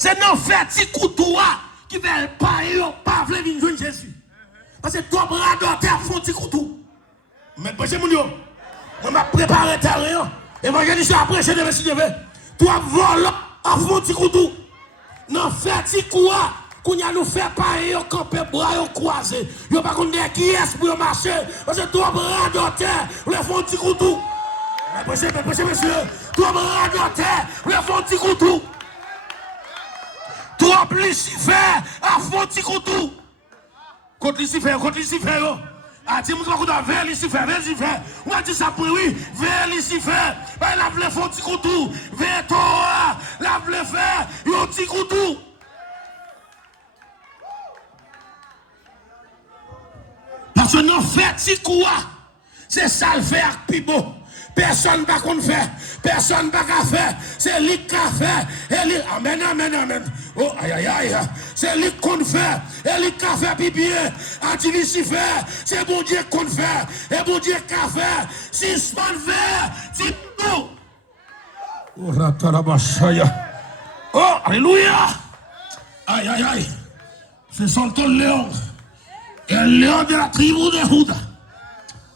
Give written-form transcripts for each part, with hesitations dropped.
C'est non fait petit couteau qui veut pas venir jouer Jésus. Parce que toi, bras d'orte à fond petit couteau. Mais prêchez mon Dieu. On m'a préparé ta réunion. Évangéliste a prêché de si je veux. Toi, vol à fond petit couteau. Non fait petit coup. Qu'on y a nous fait pareil, on campe bras, on croise. Yo pas qu'on qui est pour marcher. Parce que toi, bras d'orte, on fait un petit couteau. Mais prêchez, monsieur. Toi, bras d'orte, on fait un petit couteau. Toi, Lucifer, à fond petit couteau. Contre Lucifer. Ah, dis-moi qu'on a vers Lucifer. On a dit ça pour oui, vers Lucifer. La voulait faire un petit couteau. Vers toi, la voulait faire un petit couteau. Parce que non, fait petit coup, c'est ça le fait avec Pibo. Personne ne va faire. Personne ne va faire. C'est lui qui a fait. Amen. Oh, aïe. C'est lui qu'on fait. Et lui qui a fait pipi. A dit Lucifer. C'est bon Dieu qu'on fait. Et bon Dieu qui a fait. Si ce qu'on fait, dis nous. Oh, alléluia. Aïe. C'est son ton léon. Et le léon de la tribu de Juda.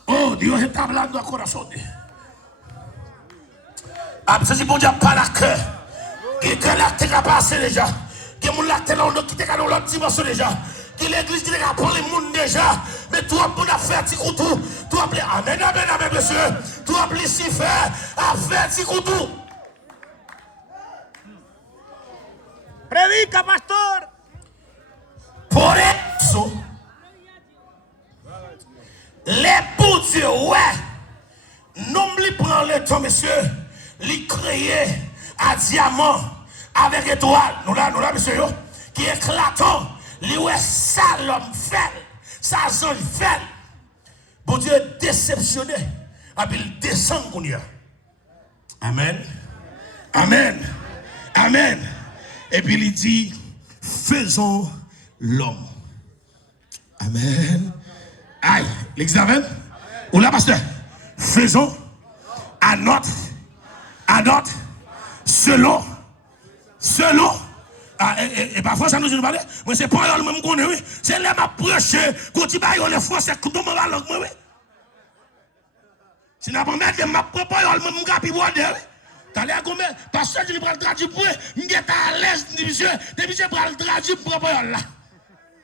Oh, Dieu est tablando dans le corazon. Ah, c'est bon Dieu pas la cœur. Et que l'acte a passé déjà. Que mon acte là, on quitte dans l'autre dimension déjà. Que l'église qui a pris le monde déjà. Mais toi, pour la faire petit couteau. Toi, amen, monsieur. Toi, Lucifer, a fait petit couteau. Predica, pastor. Por eso, les bons Dieu, ouais. Non, lui prend le temps, monsieur. Lui créer à diamant avec étoile. Nous là, monsieur, qui est éclatant. Lui, ouais, ça l'homme fait. Ça, l'homme fait. Bon Dieu est déceptionné. Et puis il descend qu'on y a. Amen. Et puis il dit, faisons l'homme. Amen. Aïe, l'examen. Ou là, pasteur. Faisons à notre, selon. Ah, et parfois ça nous parle. Moi, c'est pas le même qu'on est, oui. C'est là ma prêche. Quand tu vas les Français, quand on va langue, oui. Si n'a pas mettre ma propre le même gars, puis boire de, oui. T'as l'air comme pasteur, je ne prends le traduit pour eux. Je suis à l'aise, monsieur. Depuis je prends le traduit pour eux, là.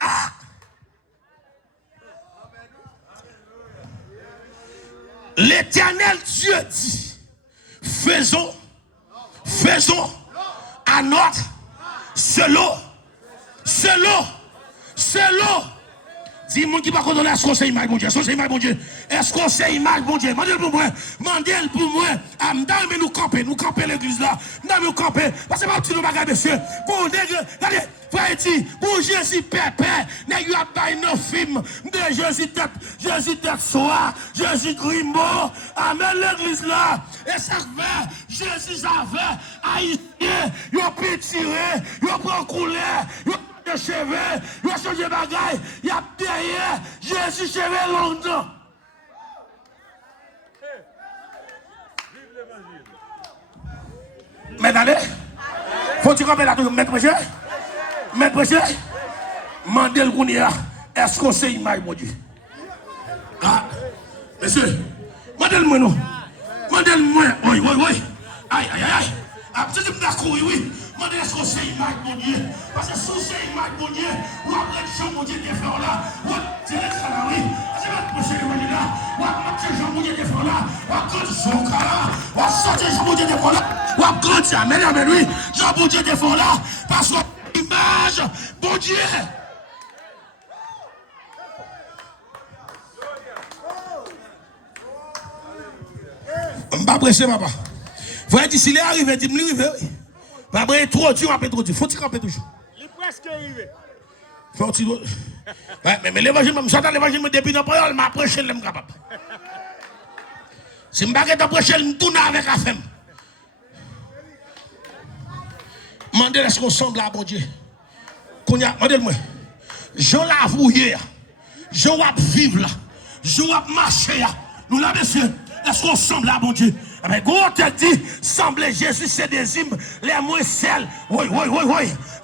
Ah! L'Éternel Dieu dit, faisons à notre selon. Dis-moi qui va condamner, est-ce qu'on sait image, bon Dieu? Est-ce qu'on sait image, bon Dieu? Mandez-le pour moi. Mais nous camper l'église là. Nous camper. Parce que pas petit nous bagages, monsieur. Bon, regardez, frère dit, pour Jésus pépé, nous avons pas nos films de Jésus tête soir, Jésus Grimaud. Amen l'église là. Et ça fait, Jésus avait haïtien, il a pétiré, il a pris couleur, de cheveux, il a changé de bagaille, il a derrière Jésus cheveux longtemps. Mais allez, faut-tu camper là, maître prêcher? Mandez le gounia, est-ce qu'on sait image, mon Dieu? Ah, monsieur, mandez-le-moi, non? Mandez-le-moi, oui. Aïe. Ah, tu dis d'accord, oui. Mandez est-ce qu'on sait image, mon Dieu? Parce que sous ces images, mon Dieu, ou après le champ, mon Dieu, des frères là, ou c'est les salariés, c'est le prochain évanouie là, ou après le champ, mon Dieu, des frères là, ou après le champ, ou sortir le champ, mon Dieu, des frères là, ou après amen, oui, Jean, mon Dieu, des frères là, parce que l'image, mon Dieu. Je ne vais pas presser, papa. Vous voyez, s'il est arrivé, dis-moi, il arrive. Après, trop dur. Faut-il camper toujours? Il est presque arrivé. Faut-il. Mais l'évangile, j'entends l'évangile depuis dans le parole, je prêche, je suis capable. Si je ne suis pas prêcher, je tourne avec la femme. Mandez est-ce qu'on semble à bon Dieu. Mandez-moi. Je l'avoue hier. Je vais vivre là. Je vais marcher là. Nous là, monsieur. Est-ce qu'on semble à bon Dieu? Mais quand on dit, semble Jésus, c'est des hymnes, les moins seuls. Oui.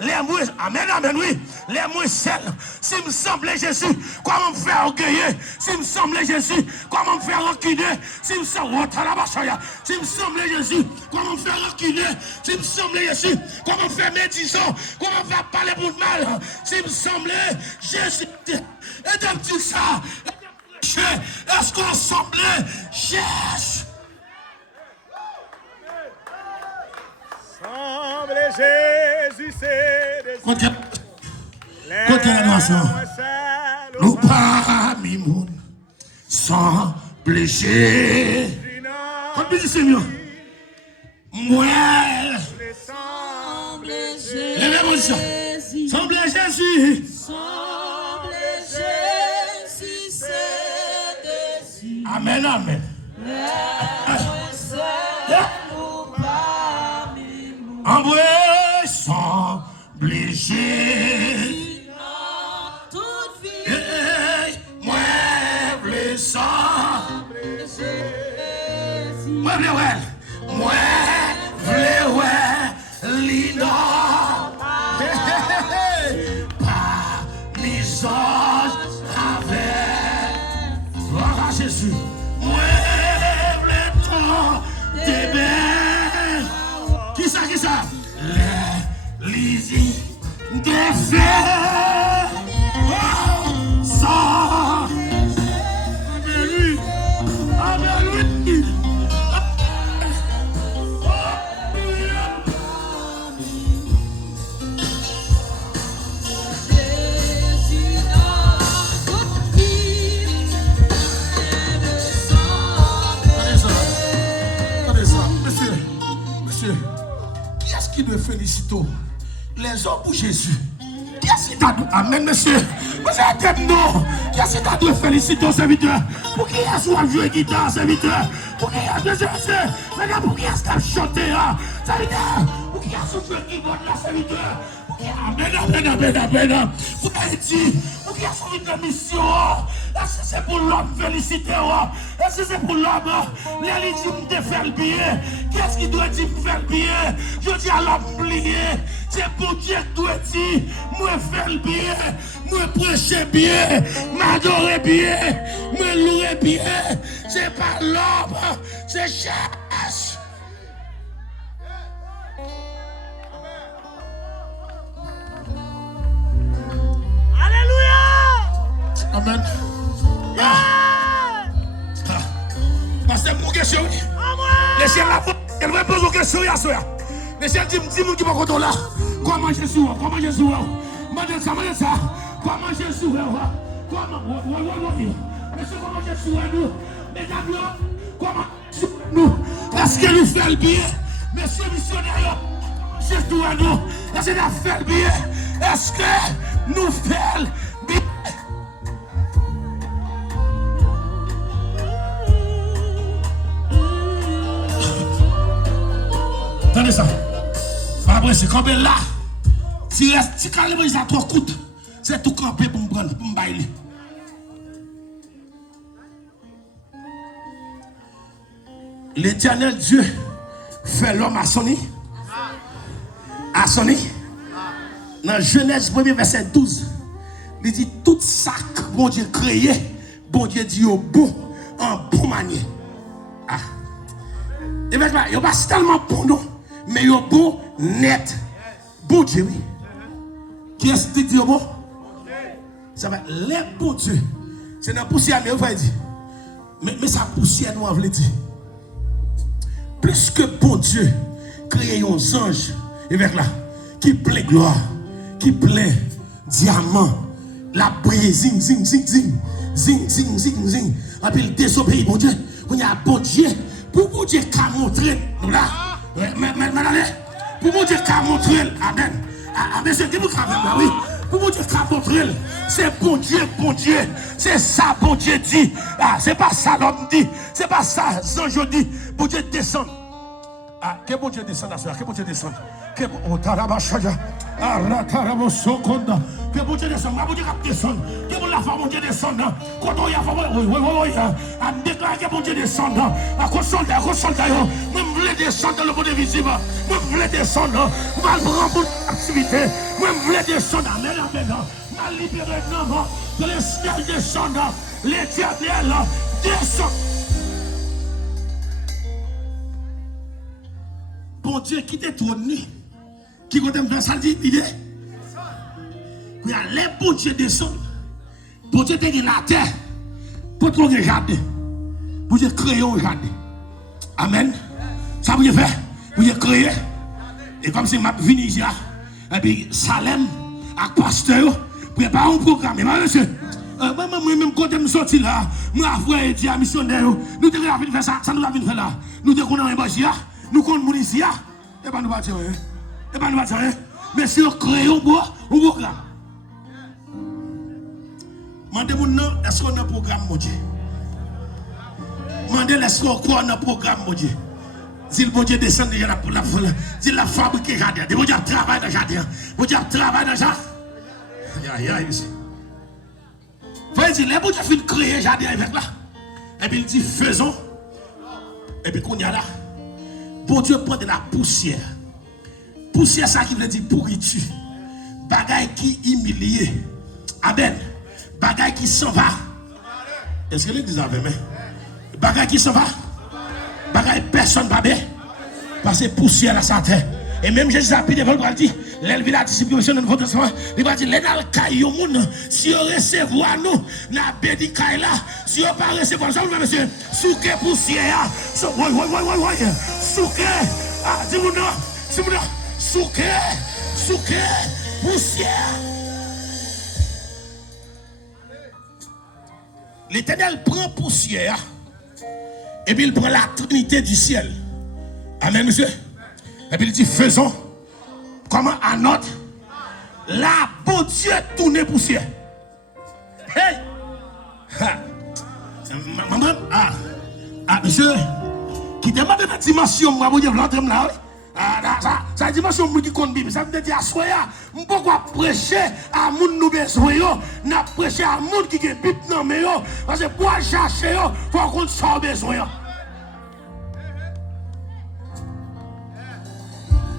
Les moins, amen, oui. Les moins seuls. Si me semble Jésus, comment me faire orgueilleux? Si me semble Jésus, comment me faire reculer? Si me semble Jésus, comment me faire reculer? Si me semble Jésus, comment me faire médisant? Comment me faire parler pour le mal? Si me semble Jésus, et de petit ça, est-ce qu'on semble Jésus? Semble Jésus, c'est des Côté la nation. Nous pas mi moun sans blessé. Quand tu dis c'est mieux. Moi. Semble Jésus. Levez-moi ça. Semble Jésus. Semble Jésus, c'est Jésus. Amen. Envoyé semble Jésus. Toute vie. Moi le sang. Jésus. Moi l'ino. Pas les anges avec. Gloire à Jésus. Moi le temps des belles. Qui ça? Les lisies des fers. Sans. Amen. Jésus dans toute vie. Attendez ça. Monsieur, qui est-ce qui doit féliciter les hommes pour Jésus? Qui est-ce qui t'a dit? Amen, monsieur. Vous êtes non. Qui est-ce qui t'a dit féliciter au serviteur? Pour qui est-ce qu'on joue guitare, serviteur? Pour qui est-ce que je sais? Maintenant, pour qui est-ce qu'on chante, serviteur? Pour qui est-ce qu'on joue keyboard, serviteur? Amen. Vous avez dit, pour qui est-ce qu'on fait mission? Est-ce que c'est pour l'homme féliciter? Est-ce que c'est pour l'homme? Les dit de faire le bien. Qu'est-ce qui doit dire pour faire le bien? Je dis à l'homme oublié. C'est pour Dieu qui doit dire, moi faire le bien, moi prêcher bien, m'adorer bien, me louer bien. C'est pas l'homme, c'est Jésus. Alléluia! Amen. Parce que mon question, laissez la faute. Elle va poser une question. Laissez le dis-moi qui va contre là. Comment Jésus? Comment Jésus? Madame ça. Comment Jésus? Monsieur, comment Jésus? Mesdames, comment nous? Est-ce que nous fait le bien? Monsieur missionnaire, Jésus, nous. Est-ce que nous fait le bien? Est-ce que nous fait le bien? Attendez ça. Après, c'est campé là. Si quand il a 3 coups, c'est tout campé pour me prendre, pour me bailler. L'Éternel Dieu fait l'homme à son nid. À son nid. Dans Genèse 1er verset 12, il dit tout ça que mon Dieu créé, bon Dieu dit au bon, en bon manière. Ah. Et bien là, il n'y a pas tellement bon non, mais il y a bon net. Bon Dieu, oui. Qui est-ce qui dit au bon? Ça va, les bons Dieu. C'est dans la poussière, mais on va dire. Mais sa poussière, nous, on veut dire. Plus que bon Dieu, créer un ange, et bien là, qui plein gloire, qui plein diamant, la brille, zing. Et puis il désobéit, bon Dieu. On y a bon Dieu, pour bon Dieu qu'à montrer, nous là, pour bon Dieu qu'à montrer, amen. Amen, c'est qui nous avons, oui. Pour bon Dieu qu'à montrer, c'est bon Dieu, c'est ça, bon Dieu dit. Ah, c'est pas ça l'homme dit, c'est pas ça, Jean dit, bon Dieu descend. Ah, que bon Dieu descend là, que bon Dieu descend. Que bon Tarabachaja. Ah, Ratarabo Sokonda. Que bon Dieu descend, bon Dieu descend. Que bon la femme, bon Dieu descend. Quand on y a oui. À déclarer que bon Dieu descend. À quoi soldat, nous voulons descendre dans le monde visible. Nous voulons descendre. Nous allons prendre activité. Nous voulons descendre. Amen. Ma libérer non. Que les ciels descendent. Les diables descendent. Bon Dieu qui t'est tourné, qui compte me faire ça l'idée. Il y a les bon Dieu descend. Bon Dieu t'es la terre. Pour ton jardin. Pour Dieu créer un jardin. Amen. Ça vous faire. Vous créer. Et comme si je viens ici, et puis Salem, avec pasteur, prépare un programme. Monsieur, moi-même, quand je suis sorti là, moi, frère et dit à missionnaire, nous devons faire ça, ça nous a fait là. Nous devons faire un nous comptons ici, et pas nous battre. Mais si on crée un programme. Demandez-moi non, est-ce qu'on a un programme, mon Dieu? Demandez est-ce qu'on a un programme, mon Dieu? Si le bon Dieu descend déjà la si la fabrique jardin, le bon Dieu travaille dans le jardin, le bon Dieu travaille dans le jardin. Aïe, voyez, le bon Dieu fait créer jardin avec là. Et puis il dit faisons. Et puis qu'on y a là. Bon Dieu prend de la poussière. Poussière, ça qui veut dire pourriture. Bagaille qui humilié. Amen. Bagaille qui s'en va. Est-ce que l'église avait même? Bagaille qui s'en va. Bagaille personne va bien. Parce que poussière là, sa terre. Et même Jésus a dit, il dit, l'élevée la distribution de votre sang, il va dire, les cailles au monde, si on recevoir nous, la bédi caille là, si on pas recevoir ça, monsieur, souke poussière, oui, souke, ah, dis-moi non, souke, poussière. L'Éternel prend poussière, et puis il prend la trinité du ciel. Amen, monsieur. Et puis il dit, faisons comment à notre la bon Dieu tourne poussière. Hey! Maman, monsieur, qui demande la dimension, moi, vous dites, l'autre là, ça dimension qui compte Bible, ça veut dire, soya, pourquoi prêcher à moun nous besoin, n'a prêcher à moun qui est Bible non mais parce que pour chercher, faut qu'on soit besoin.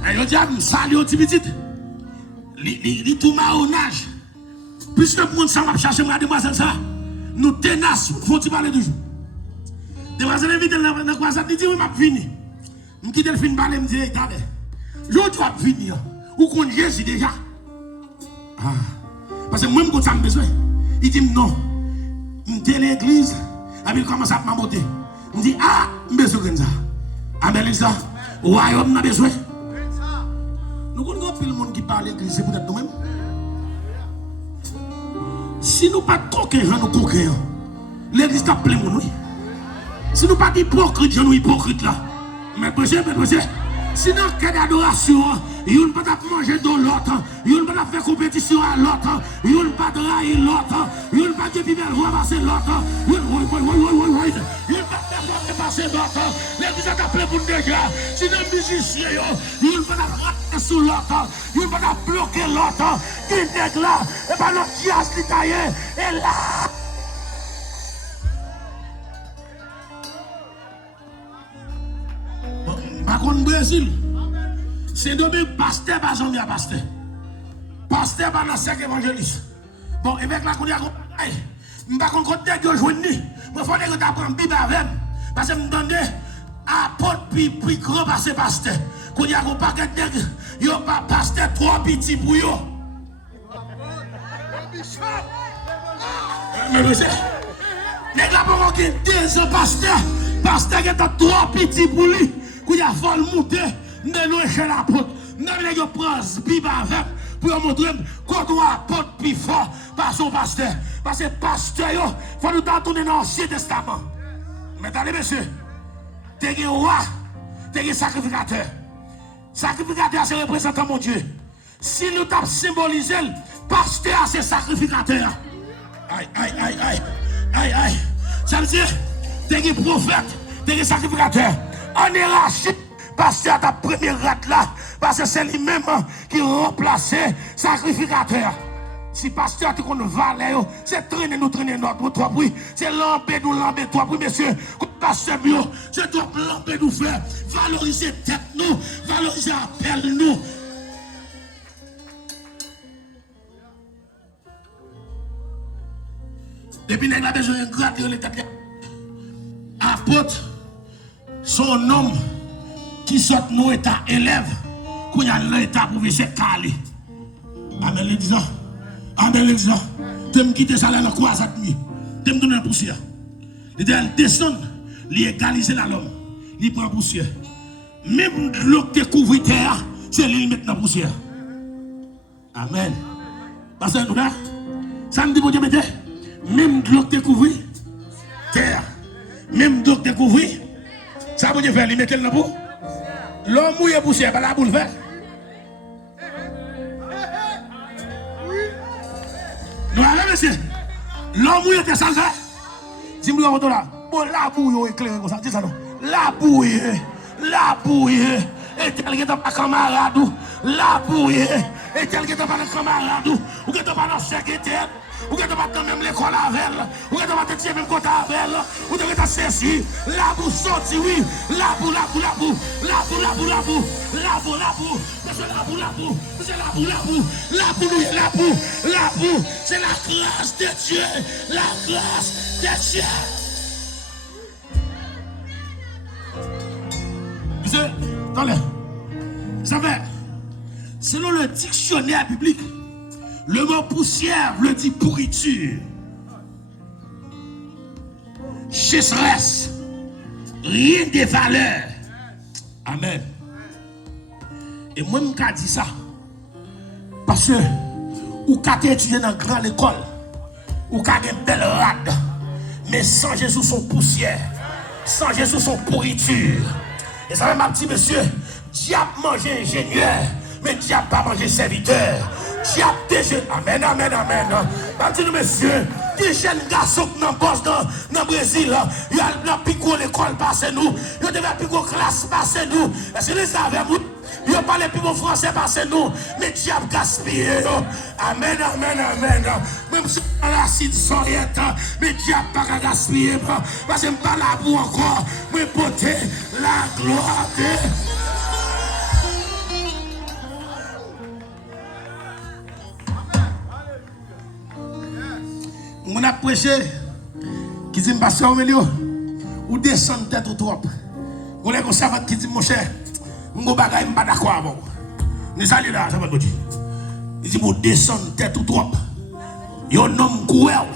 Je dis à salut au petit petit. Il tout marronnage. Puisque le monde s'en va chercher ma demoiselle ça. Nous tenaces, faut-il parler du jour. Demoiselle invite dans la croisade, il dit oui, m'a fini. Je quitte le film parler, me dit regardez. Je dois finir. Ou qu'on Jésus déjà. Parce que moi-même quand ça me besoin. Il dit non. Je suis l'église. Et puis il commence à m'amoter. Je dis je besoin de ça. Amen, ça. Royaume n'a besoin. Nous connaissons plus le monde qui parle l'église, c'est peut-être nous-mêmes. Si nous pas coquins, nous coquins. L'église a plein de monde. Si nous pas hypocrites, nous hypocrites là. Mais monsieur, si nous avons d'adoration, nous ne pouvons pas manger de l'autre, nous ne pouvons pas faire compétition à l'autre, nous ne pouvons pas trahir l'autre, nous ne pouvons pas faire passer l'autre, nous ne pouvons pas passer l'autre. L'église a plein de monde déjà. Si nous musiciens, nous ne pouvons pas rater sur l'autre, nous ne pouvons pas bloquer l'autre, qui est là, et pas l'autre qui a ce taillé, et là. Par contre, Brésil, c'est devenu pasteur, pas jamais pasteur. Pasteur, pas dans 5 évangélistes. Bon, et avec la qu'on y a compagnie, je ne sais pas qu'on compte que je joue ni. Il faut que tu apprennes Bible avec. Parce que je me donne apôtre plus grand parce que pasteur. Qu'on y a un paquet de nègres, il n'y a pas pasteur trop petit pour eux. Mais monsieur, les gars, pour qu'ils disent pasteur qui est trop petit pour lui. Qu'il a vol monter, nous chez l'apôtre. Nous avons pris Bible avec pour montrer qu'on doit apôtre plus fort par son pasteur. Parce que pasteur, il faut nous tourner dans l'Ancien Testament. Mesdames et messieurs, tu es roi, tu es sacrificateur. Sacrificateur, c'est représentant mon Dieu. Si nous t'avons symbolisé, pasteur, c'est sacrificateur. Ça veut dire, tu es prophète, tu es sacrificateur. On est lâché Pasteur ta première rate là, parce que c'est lui-même qui remplace sacrificateur. Si pasteur tu connais valet, c'est traîner notre trois bruits, c'est lamper trois bruits, messieurs. Pasteur bio, c'est toi lamper nous frère, valoriser tête nous, valoriser appel nous. Depuis qu'il a besoin de gratter les têtes. Apôtre, son homme qui sort nos états élèves, qu'on a l'état pour venir caler. Amen, l'exemple. Amen, l'exemple. Tu me quittes ça là dans quoi ça nuit. Tu me donnes la poussière. Il descend, il égalise la l'homme. Il prend la poussière. Même l'eau qui couvre terre, c'est lui qui met la poussière. Amen. Parce que nous là, ça me dit pour Dieu, même l'eau qui couvre terre, même l'eau qui couvre, ça veut dire faire, il met dans la boue. L'homme mouille poussière, pas la boule faire. Nous allons, monsieur. L'homme mouille était salvé. Si vous avez là, bon, la bouille est éclairée comme ça, dis ça non. La bouille, et tel que t'as pas camarade, la bouille, et tel que t'as pas camarade, ou que t'as pas dans secrétaire, ou que t'as pas dans même l'école avec elle, ou que t'as pas dans même côté avec elle, ou que t'as ceci, la boue sorti, oui, la boue, c'est la grâce de Dieu, la grâce de Dieu. Attendez, vous savez, selon le dictionnaire biblique, le mot poussière veut dire pourriture, sécheresse, rien de valeur. Amen. Et moi, je dis ça parce que ou quand tu étudies dans une grande école, ou quand tu as une belle rade, mais sans Jésus son poussière, sans Jésus son pourriture. Et ça va, ma petite monsieur, diable manger ingénieur, mais diable pas manger serviteur. Diable déjà, amen, amen, amen. Ma petite monsieur, des jeunes garçons qui bossent dans le Brésil, ils ont piqué l'école par nous, ils ont piqué la classe par nous. Est-ce que vous savez, ils ont parlé plus bon français par nous, mais diable gaspillé. Amen, amen, amen. Même si on a l'acide soriette, mais diable pas gaspillé. Parce que je ne suis pas là pour encore me porter la gloire de on a prêché qui dit pasteur Aurélio ou descend tête ou trop. On est comme ça qui dit mon cher, mon bagage pas d'accord avec vous. Nous allons là, ça va nous dire. Il dit pour descendre tête ou trop. Il y a un homme cruel.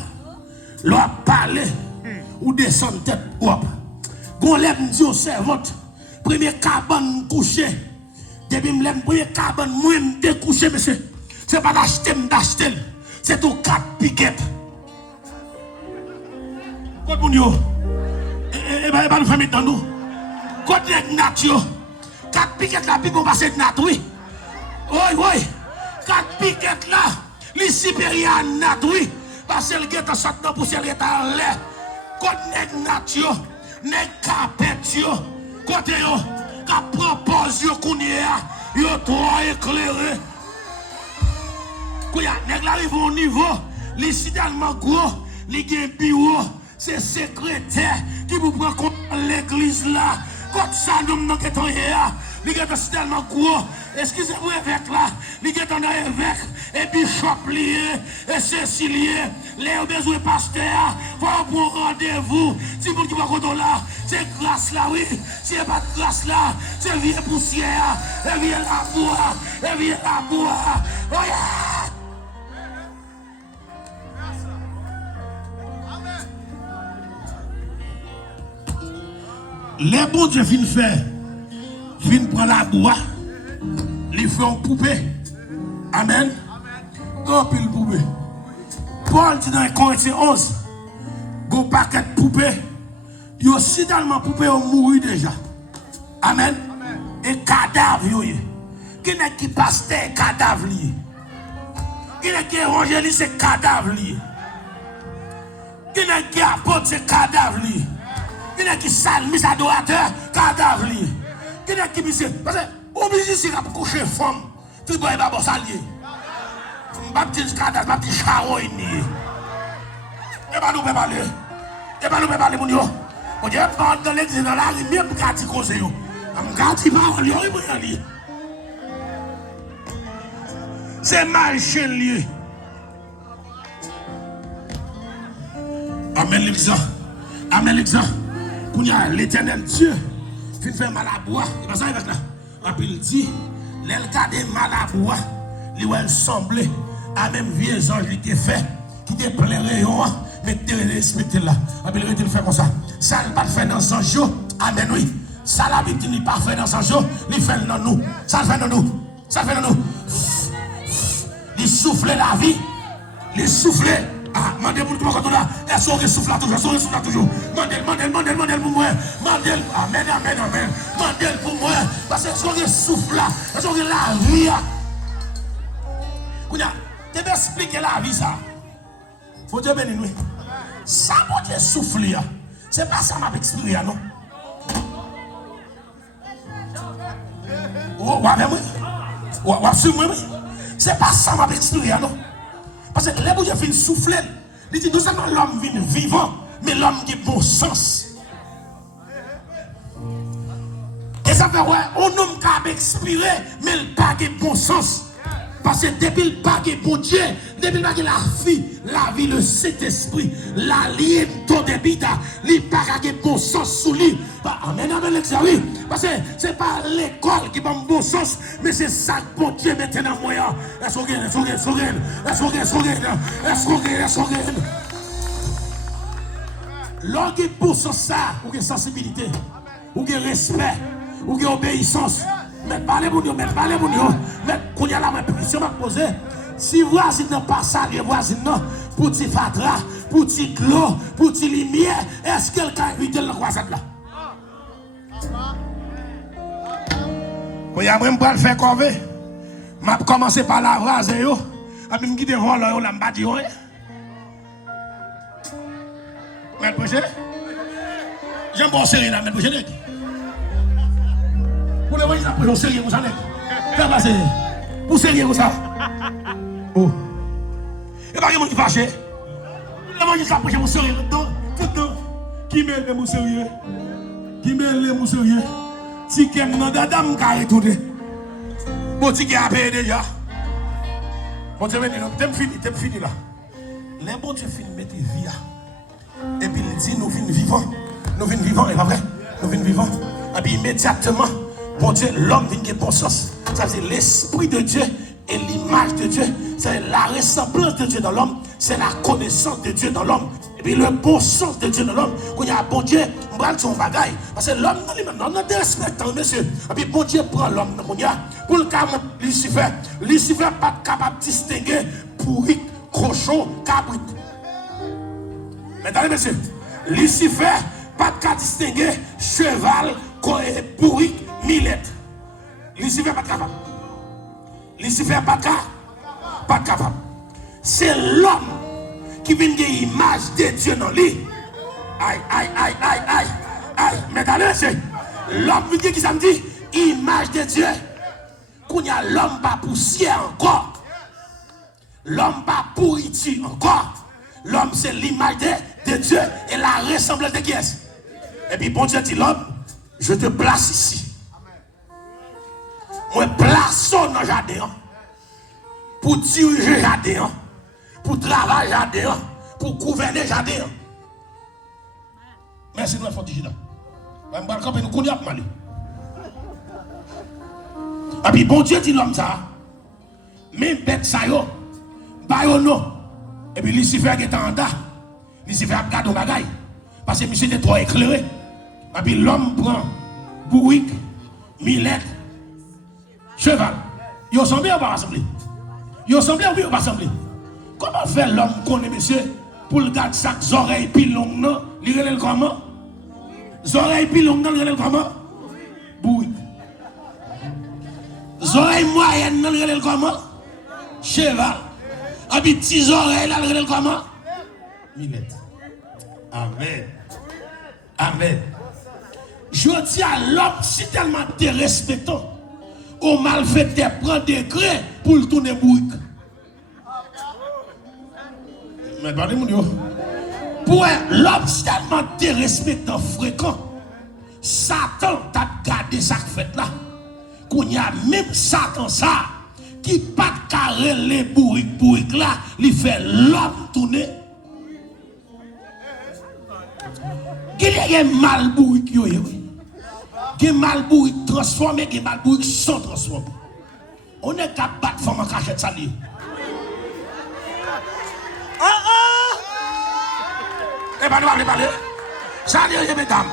L'on parler ou descendre tête ou trop. Gon lève dit au servante, premier cabane couché. Depuis me lève premier cabane moi me découcher monsieur. C'est pas d'acheter, c'est tout 4 piquettes. Quand nous nous faisons dans nous, quand nous avons 4 piquettes là, puis on passe de nat, oui. Oui, 4 piquettes là, les supérieurs nat, oui. Parce que le gars est sorti dans poussière, il est en l'air. Quand nous avons nèg capet, quand nous propose, nous avons trop éclairé. Quand nous arrivons au niveau, les sidalman gros, les gars bureau. C'est secrétaire qui vous prend compte l'église là. Quand ça nous manque de temps, il y a tellement gros. Excusez-moi, évêque là. Il y a un évêque et bishop lié et ceci lié. Les besoins pasteurs, faut prendre rendez-vous. Si vous qui va là, c'est grâce là, oui. Si pas de grâce là, c'est vieille poussière, et vieille la bois, et vieille la bois. Oh yeah! Les bons dieux viennent faire, viennent prendre la bois, les font poupée. Amen. Quand pile poupée. Paul dit dans Corinthiens 11, go paquet de poupée, il y a aussi tellement poupée ont mouru déjà. Amen. Et cadavre, qui n'est qui pasteur cadavre lié. Qui n'est qui évangéliste c'est cadavre lié. Qui n'est qui apôtre c'est cadavre lié. Qui n'est qui salmiste adorateur, cadavre lié. qui est qui monsieur parce que obligé si a coucher femme tu dois pas bon salier pas petit cadavre pas petit charon ni et pas nous parler et pas nous parler mon yo on dit pas dans l'église dans la rue même gâti cause yo am gâti parole yo il c'est mal chez lui. Amen l'exemple. Amen l'exemple. Pour l'éternel Dieu, il fait mal à boire. Il va ça avec là. Après il dit, l'elkade mal à boire, il va sembler à même vieux ange qui était fait, qui était plein rayon, mais tu respecté là. Après il fait comme ça. Ça ne pas faire dans son jour. Amen oui. Ça la vie n'est pas fait dans son jour, il fait dans nous. Ça fait dans nous. Ça fait dans nous. Il souffle la vie. Il souffle. Ah, mandel pour comment là. Est-ce qu'on souffle toujours? Est-ce qu'on souffle toujours? Mandel pour moi. Mandel. Amen. Mandel pour moi. Parce que est-ce qu'on souffle là? Est-ce qu'on la vie? Tu peux expliquer la vie ça? Faut Dieu bénir nous. Ça pour Dieu souffle. C'est pas ça m'a expliqué non. Oh, c'est pas ça m'a expliqué non. Parce que les bougies viennent souffler. Il dit non seulement l'homme vient vivant, mais l'homme qui a bon sens. Et ça fait ouais, un homme qui a expiré, mais il n'a pas de bon sens. Parce que depuis le pas de bon Dieu, depuis le pas de la vie, le Saint-Esprit, la ligne de bida, il n'a pas de bon sens sous lui. Amen, l'examen. Parce que ce n'est pas l'école qui a un bon sens, mais c'est ça que bon Dieu met dans moi. Est-ce que l'homme qui a bon sens, ça, ou qui sensibilité, ou qui respect, ou qui obéissance. Mais parlez pour nous, mais quand il y a la question à poser, si voisin n'a pas ça, les voisins non, pour petit fatra, pour petit clos, pour petit lumière, est-ce que quelqu'un a évité le croisade là? Quand il y a même pas le faire corvée, m'a commencé par la raser yo, a même qui devant là yo la m'badi yo. Mais projet? J'aime bon série là, mais projet. Pour les voyez ça pour sérieux vous savez. Ça passe. Pour sérieux vous ça. Oh. Et pas quelqu'un qui fâché. Les voyez ça pour sérieux tout qui met les sérieux. Qui met les sérieux. Si quelqu'un n'a d'adam carré tout. Bon ticket à payer déjà. Bon tu t'es fini là. Les bons Dieu fin mettre vie. Et puis il dit nous vivons. Nous vivons et pas vrai. Nous vivons. Et puis immédiatement bon Dieu, l'homme vient de bon sens. Ça c'est l'esprit de Dieu et l'image de Dieu. C'est la ressemblance de Dieu dans l'homme. C'est la connaissance de Dieu dans l'homme. Et puis le bon sens de Dieu dans l'homme. Quand il y a bon Dieu, on prend son bagaille. Parce que l'homme dans lui-même, on a des respectants, monsieur. Et puis bon Dieu prend l'homme pour le cas de Lucifer. Lucifer n'est pas capable de distinguer pourri, crochon, cabrit. Mesdames et messieurs, Lucifer n'est pas capable de distinguer cheval, pourri, millette. Lucifer n'est pas capable. Lucifer n'est pas capable. C'est l'homme qui vient de l'image de Dieu dans lui. Aïe. Mesdames et messieurs, l'homme qui ça me dit, image de Dieu. Qu'on y a l'homme pas poussière encore. L'homme pas pourriture encore. L'homme c'est l'image de Dieu et la ressemblance de qui est. Et puis bon Dieu dit l'homme, je te place ici. Moi place dans le jardin pour diriger le jardin, pour travailler le jardin, pour gouverner le jardin. Merci de notre Dieu. Je vais nous connaître mal. Et puis bon Dieu dit l'homme ça, même bête ça yo, non. Et puis Lucifer qui est en bas, Lucifer a gardé au bagaille, parce que monsieur était trop éclairé. Et puis l'homme prend bourrique, millette, cheval. Ils sont bien ou pas assemblés? Ils sont bien ou pas assemblés? Comment fait l'homme connaît monsieur pour le garder chaque oreille puis long non? Il relève comment? Oreilles puis long non, il relève comment? Bourrique. Oreilles moyennes, il relève comment? Cheval. Et puis petits oreilles, il relève comment? Millette. Amen. Je dis à l'homme, si tellement t'es respectant, au mal fait t'es prendre des grès pour le tourner bourrique. Mais parlez mon Dieu. Pour l'homme, si tellement t'es respectant fréquent, Satan t'a gardé ça fait là. Qu'on y a même Satan ça, qui pas carré les bourriques là, il fait l'homme tourner. Il y a mal bourrique yo yo. Qui mal bourrique transformé, qui mal bourrique sans transformer. On est capable de battre femme en cachette ça lié. Eh ben, nous parler. Ça lié, mesdames.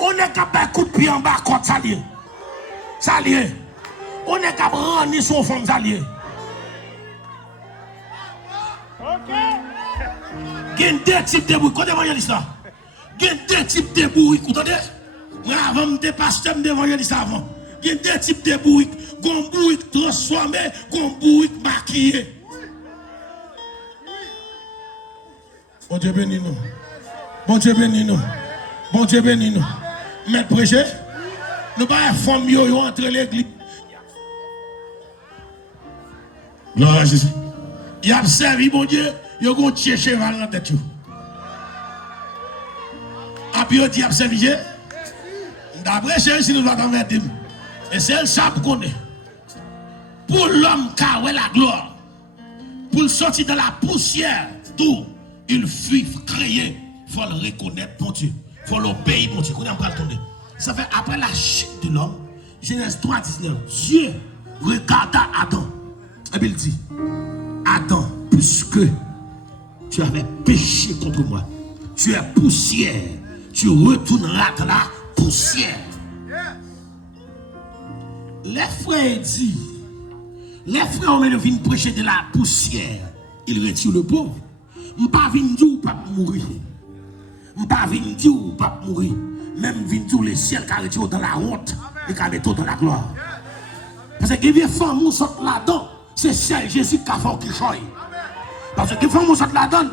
On est capable de coup de pied en bas contre ça lié. Ça lié. On est capable de rendre son femme ça lié. Ok. Il y a deux types de bourriques. Quand évangéliste là, il y a deux types de bourriques. Vous entendez? Moi, avant, je suis pasteur d'évangéliste avant. Il y a deux types de bourriques. Gon bourrique transformé, gon bourrique maquillé. Bon Dieu bénis nous. Bon Dieu bénis nous. Bon Dieu bénis nous. Maître prêcher, nous pas informer yo entre l'église. Gloire à Jésus. Il a servi, bon Dieu, il a un cheval dans la tête. Et puis il dit, il a servi. D'après Jésus, nous allons mettre. Et c'est ça qu'on est. Pour l'homme qui a la gloire, pour sortir de la poussière, tout, il fut créé. Il faut le reconnaître, mon Dieu. Il faut l'obéir, mon Dieu. Ça fait après la chute de l'homme, Genèse 3, 19, Dieu regarda Adam. Et puis il dit, Adam, puisque tu avais péché contre moi, tu es poussière, tu retourneras dans la poussière. Les frères disent, les frères viennent prêcher de la poussière, ils retirent le pauvre. Je ne pas venir dire pas mourir. Je ne pas venir dire pas mourir. Même venir dire les ciels qui retirent dans la honte et qui mettent dans la gloire. Parce que les femmes qui sont là-dedans, c'est celle Jésus qui a fait qui choisit. Parce que les femmes qui sont là-dedans,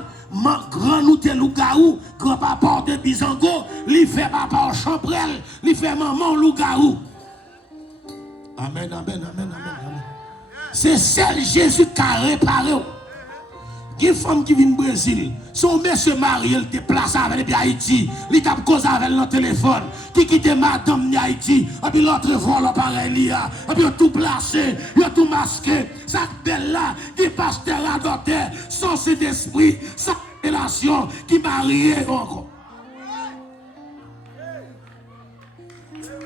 grand nous te loup-garou, grand papa de Bizango, lui fait papa chambrel, lui fait maman loup-garou. Amen, amen, amen, amen. C'est celle Jésus qui a réparé. Une femme qui vient du Brésil, son monsieur marié, il te place avec Haïti, il t'a causé avec le téléphone, qui quitte madame Haïti, et puis l'autre vole l'appareil, et puis tout placé, il a tout masqué, cette belle là, qui pasteur adopté, sans cet esprit, sa relation, qui marié encore.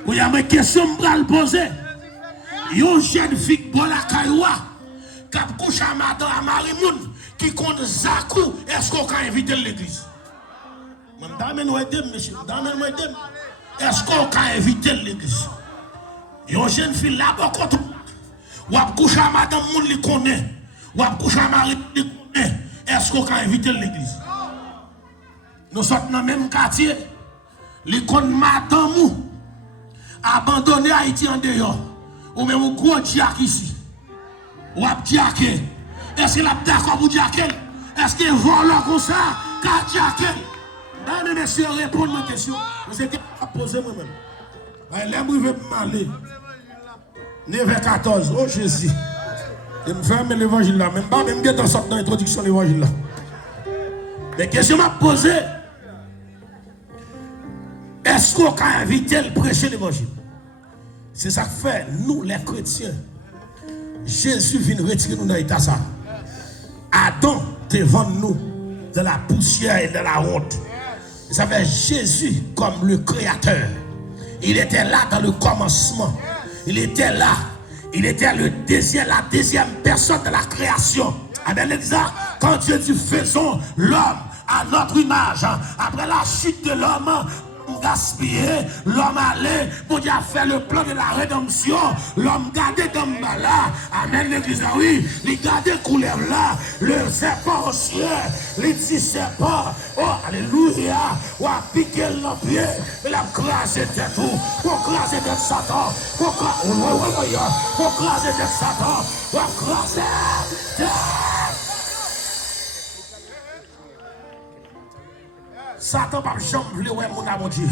Il y a une question que je vais poser. Une jeune fille, Bola Kaiwa, qui a couché à madame à Marimoun, qui compte Zakou, est-ce qu'on peut inviter l'église? Est-ce qu'on peut inviter l'église? Une jeune fille là-bas, ou a couché à madame Moun li connaît, ou a couché à Marie li connaît, est-ce qu'on peut inviter l'église? Nous sommes dans le même quartier, li connaît madame Mou, abandonné Haïti en dehors, ou même un gros diak ici, ou a diaké. Est-ce qu'il a d'accord pour dire qu'elle? Est-ce qu'il vole comme ça? Car dire qu'elle? Non, monsieur, répondre à ma question. Vous êtes à poser moi-même. L'aime veut m'aller. 9h14, oh Jésus. Je me ferme l'évangile là. Même pas, même bien dans cette introduction de l'évangile là. Mais question m'a posée. Est-ce qu'on a invité le prêcher l'évangile? C'est ça que fait, nous les chrétiens. Jésus vient retirer nous dans l'état ça. Adam devant nous de la poussière et de la honte. Ça fait Jésus comme le créateur. Il était là dans le commencement. Il était là. Il était la deuxième personne de la création. Amen. Quand Dieu dit faisons l'homme à notre image. Après la chute de l'homme, gaspillé, l'homme allait, pour Dieu a fait le plan de la rédemption, l'homme gardé dans le là, amen l'église, oui, il gardé couleur là, le serpent au ciel, les petits serpents, oh alléluia, ou a piqué le pied, il a crasé tête tout, pour craser tête Satan, pour craser tête Satan, pour craser tête. Satan pas jamais voulu ouais mon Dieu.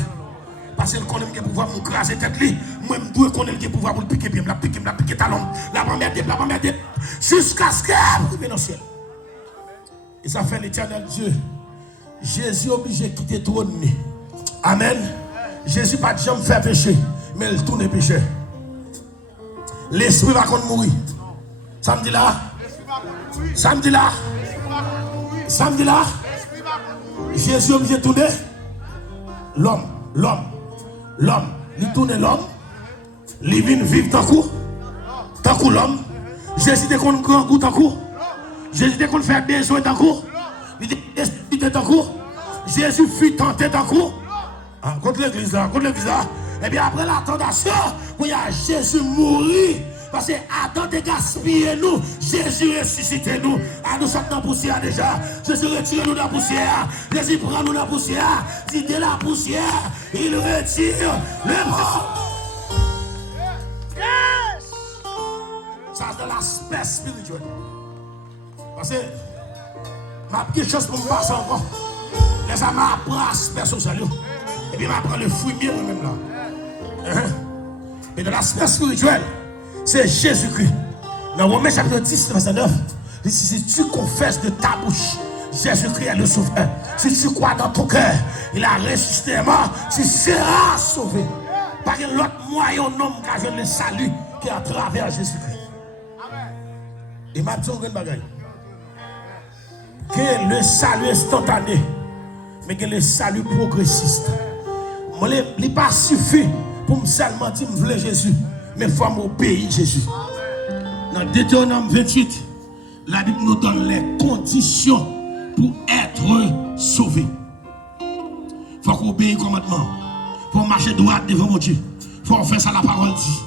Parce que connaît le pouvoir pour craser tête lui. Moi je dois connaître le pouvoir pour piquer bien, la piquer talon, la première jusqu'à ce qu'elle vienne au ciel. Et ça fait l'éternel Dieu. Jésus est obligé de quitter le trône. Amen. Jésus pas de jamais faire péché, mais il tourne péché. L'esprit va contre mourir. Samedi là. Jésus est obligé de tourner. L'homme. Il tourne l'homme. Il vient vivre tant que l'homme. Jésus est contre grand goût tant que. Jésus est contre faire besoin tant que. Il est tant que. Jésus fut tenté tant que. Contre l'église là. Et bien après la tentation, il y a Jésus mourir. Parce que Adam a gaspillé nous, Jésus ressuscité nous. Nous sommes dans la poussière déjà. Jésus retire nous de la poussière. Jésus prend nous de la poussière. Si de la poussière, il retire le mort. Ça c'est l'aspect spirituel. Parce que ma petite chose pour me passer encore. Les amis apprennent l'aspect social. Et puis m'apprend le fruit bien même là. Mais dans l'aspect spirituel, c'est Jésus-Christ. Dans Romains chapitre 10, verset 9, si tu confesses de ta bouche Jésus-Christ est le sauveur, si tu crois dans ton cœur, il a ressuscité les morts, tu seras sauvé. Parce que l'autre moyen homme qui a le salut qui est à travers Jésus-Christ. Et m'a dit un bagage. Que le salut instantané, mais que le salut progressiste. Il n'est pas suffit pour me seulement dire que je veux Jésus. Mais il faut m'obéir Jésus. Dans Deutéronome 28, la Bible nous donne les conditions pour être sauvé. Il faut qu'on obéisse au commandement. Il faut marcher droit devant mon Dieu. Il faut faire ça la parole dit.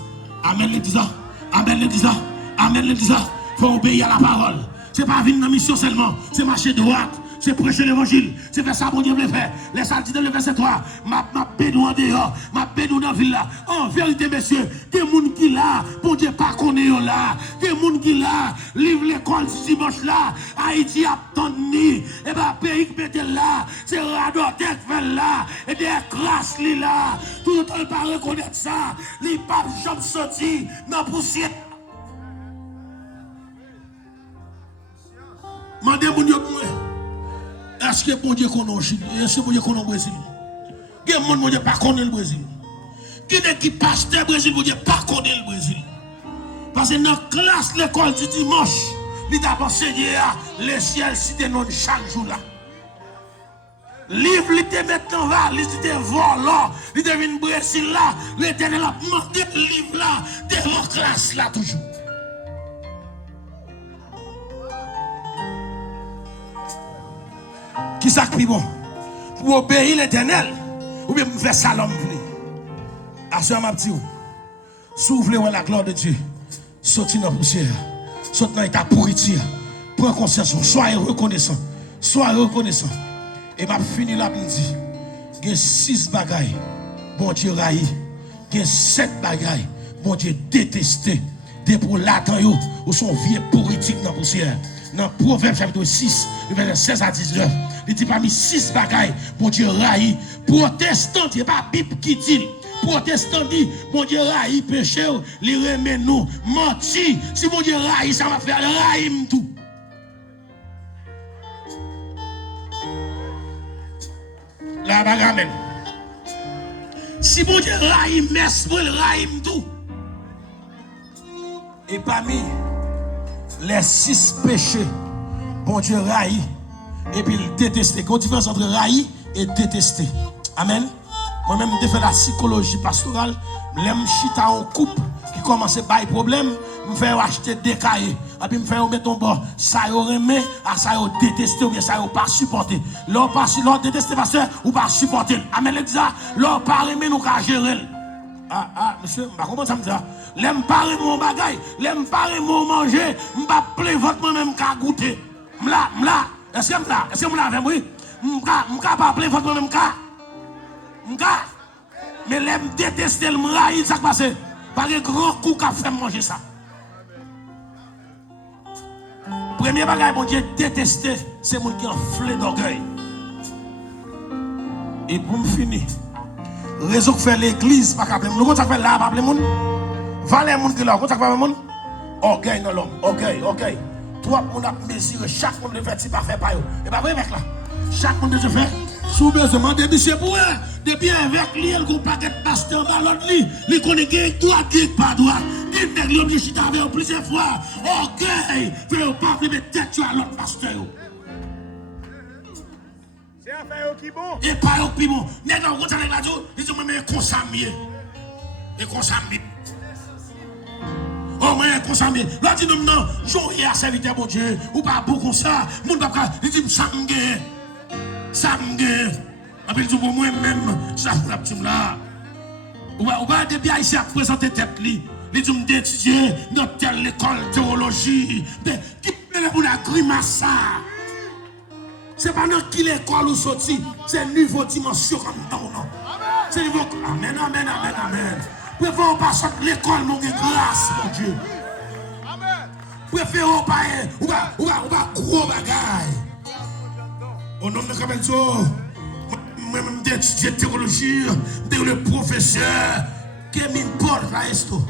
Amen les disant. Amen les disant. Amen les disant. Il faut obéir à la parole. Ce n'est pas venir dans la mission seulement. C'est marcher droit. C'est prêcher l'évangile. C'est faire ça, mon Dieu veut faire. Les salles dans le verset 3. Ma bédou en dehors. Ma bédou dans la ville là. En vérité, messieurs, des gens qui là, mon Dieu, pas connaît là. Des gens qui là, livre l'école ce dimanche là. Haïti a tonni. Et bien, pays qui mette là. C'est radoteur qui fait là. Et des classes là. Tout le monde pas reconnaître ça. Les papes, j'en sorti dans la poussière. Mandez mon Dieu pour moi. Est-ce que bon Dieu connaît au Chili? Est-ce que bon Dieu connaît au Brésil? Quel monde bon Dieu pas connaît le Brésil? Qui est qui pasteur Brésil bon Dieu pas connaît le Brésil? Parce que dans la classe l'école du dimanche, il a enseigné le ciel si des noms chaque jour là. Livre il te met en val, il te volant, il devine Brésil là, l'Éternel a demandé le livre là devant classe là toujours. Qui ça qui bon? Pour obéir l'Éternel ou bien faire ça l'homme voulait. À ce moment là, si vous voulez la gloire de Dieu, sortez dans la poussière, sortez dans l'état pourriture, prenez conscience, soyez reconnaissant, soyez reconnaissant. Et m'a fini là, me dit, il y a 6 bagailles, bon Dieu raï, il y a 7 bagailles, bon Dieu détesté, des pour l'attendre ou son vieux pourritique dans la poussière. Dans Proverbe chapitre 6, verset 16 à 19, il dit parmi 6 bagailles, mon Dieu raï. Protestant, il n'y a pas Bible qui dit. Protestant dit, mon Dieu raï péché, il remet nous. Menti, si mon Dieu raï, ça va faire raïm tout. La bagamène. Si mon Dieu raïm, m'esprit raïm tout. Et parmi les 6 péchés, bon Dieu raï, et puis il déteste. Quelle différence entre raï et détester? Amen. Moi-même, je fais la psychologie pastorale. J'aime chita en couple qui commence à avoir des problèmes. Je fais acheter des cahiers. Et puis je fais mettre en bas. Ça y remet, ça y détester ou bien ça y pas supporter. L'on déteste pasteur ou pas supporter. Amen. Les ça, l'on pas remet nous qu'à gérer. Monsieur, je comment ça me dit? L'aime pas mon bagage, l'aime pas mon manger, m'pas plein votre moi-même qu'à goûter. M'la, est-ce que m'la, est-ce que m'la avec moi? M'ka pas plein votre moi-même qu'à. M'ka. Mais l'aime détester le m'raï, ça passe. Par un grand coup qu'a fait manger ça. Premier bagage, mon Dieu, détester, c'est mon qui enflé d'orgueil. Et pour me finir, Réseau qui fait l'église, pas qu'appeler moun. Comment ça fait là, pas appeler moun? Valez moun qui là, comment ça fait moun? Orgueil dans l'homme, orgueil. Toi, moun a mesuré, chaque monde devait faire parfait par eux. Et pas vrai, mec là. Chaque monde devait faire. Sous besoin de monsieur pour eux. Depuis avec lui, il y a un paquet de pasteur dans l'autre lit. Il connaît qui droit, qui pas droit. Il nèg li obligé chita avec plusieurs fois. Orgueil, fait pas mettre tête à l'autre pasteur. C'est affaire qui bon. Et pas au plus bon. Nèg là, on avec la joue, ils ont même consommé. Et consommé. Oh, mais consommé. Là, dit non, j'aurais à serviteur mon Dieu. Ou pas beaucoup ça. Mon papa, il dit samgue. Après, pour moi-même, ça frappe tout là. Ou pas depuis ici à présenter tête li. Les gens d'étudier dans telle école théologie. Qui peut pour la grimace ça? C'est pas dans qui l'école ou sorti, c'est niveau dimension comme non. C'est niveau. Amen. Préférez pas sortir l'école, mon grâce, mon Dieu. Préférez pas gros bagaille. Au nom de Kabelso, moi-même d'étudier théologie, de le professeur, que m'importe là, esto.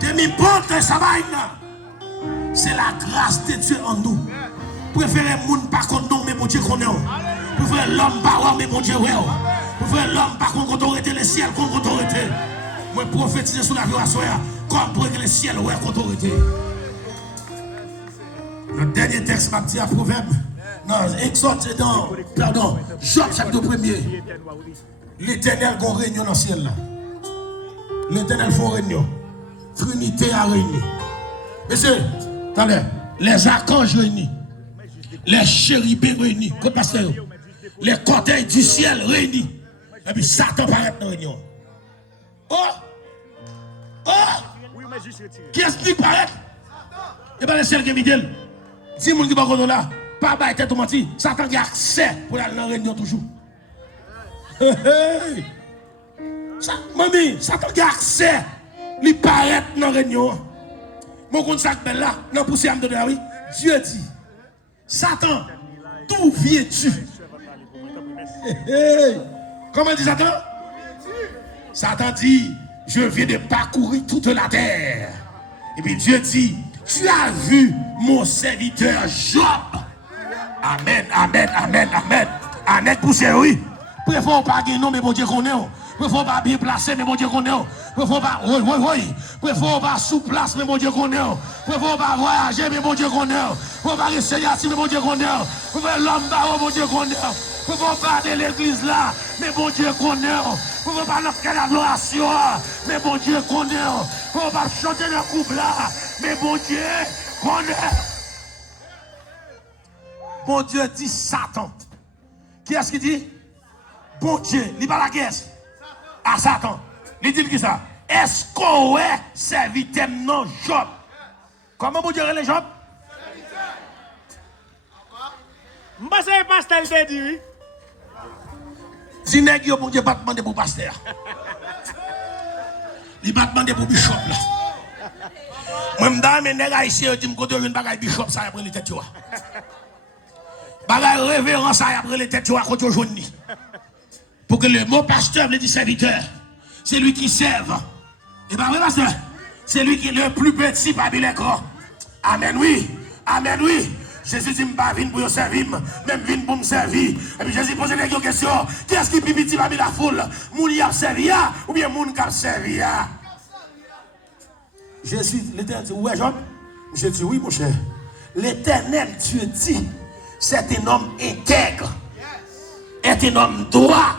Que m'importe ça va. C'est la grâce de Dieu en nous. Préférez moun pas qu'on non mais mon Dieu qu'on est. Préférez l'homme pas mais mon Dieu ouais. Préférez l'homme pas qu'on autorité le ciel qu'on autorité. Moi prophétiser sur la vie à soya comme pour que le ciel ouais qu'on autorité. Le dernier texte m'a dit à Proverbe. Non, exhorte dans pardon, Job chapitre 1er. L'Éternel gon réunion dans le ciel là. L'Éternel font réunion. Trinité a réuni. Monsieur, attendez, les archanges réunis. Les chérubins réunis, les cortèges du ciel réunis. Et puis Satan paraît dans la réunion. Qui est-ce qui paraît? Et bien le ciel qui est Miguel. Si vous ne pas là, pas bailler tête au menti, Satan a accès pour aller dans la réunion toujours. Mamie, Satan a accès, il paraît dans la réunion. Mon compte sac belle là, dans la poussière de la oui. Dieu dit. Satan, d'où viens-tu? Comment dit Satan? Satan dit, je viens de parcourir toute la terre. Et puis Dieu dit, tu as vu mon serviteur Job. Amen. Annette poussière, oui. Préfère pas gagner non, mais bon Dieu qu'on est. Préfère pas bien placé, mais bon Dieu qu'on est. Préfère pas, oui. Préfère pas sous place, mais bon Dieu qu'on est. Préfère pas voyager, mais bon Dieu qu'on est. Préfère pas rester assis, mais bon Dieu qu'on est. Préfère l'homme barreau, bon Dieu qu'on est. Préfère pas de l'église là, mais bon Dieu qu'on est. Préfère pas notre collaboration, mais bon Dieu qu'on est. Préfère pas chanter le couple là, mais bon Dieu qu'on est. Bon Dieu dit Satan. Qui est-ce qui dit? Bon Dieu, il va la guerre. À Satan. Il dit qui ça? Est-ce qu'on est serviteur non Job? Comment vous direz les Job? M'passe pasteur te dit oui. Si nèg yo bon Dieu pas demander pour pasteur. Il va demander pour bishop là. Moi m'dame nèg haïtien dit m'ko de une bagaille bishop ça après les têtes yo. Bagaille révérend ça après les têtes yo à côté jaune. Pour que le mot pasteur veut dire serviteur. C'est lui qui serve. Et bien oui, pasteur. C'est lui qui est le plus petit parmi les grands. Amen, oui. Jésus dit, je ne vais pas venir pour servir, même venir pour me servir. Et puis Jésus pose une question. Qui est-ce qui est plus petit parmi la foule? Moun y a servi ou bien moun qui a servi? Jésus, l'Éternel dit, ouais, Jean? Je dis, oui, mon cher. L'Éternel, Dieu dit, c'est un homme intègre. Est un homme droit.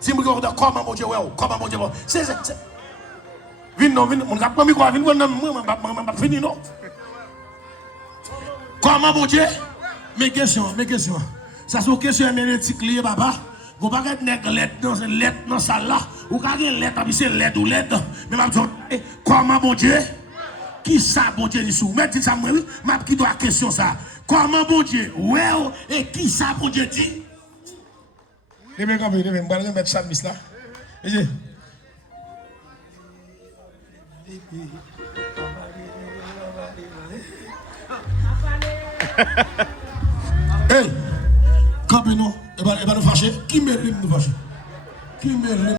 Dis-moi comment mon Dieu, comment mon Dieu. C'est. Viens, non, mon gars, pas micro, viens, moi, fini, non. Comment mon Dieu? Mes questions. Ça, c'est une question herméneutique, papa. Vous ne pouvez pas mettre lettre dans ça là. Vous pouvez lettre, c'est lettre ou lettre. Mais je comment mon Dieu? Qui ça, mon Dieu, dit sous? Mettez ça, moi, oui. Ma qui doit question ça. Comment mon Dieu? Ouais, et qui ça, mon Dieu, dit? Je vais mettre ça là. Hey, campez nous. Et bien nous fâcher. Qui met nous fâcher? qui me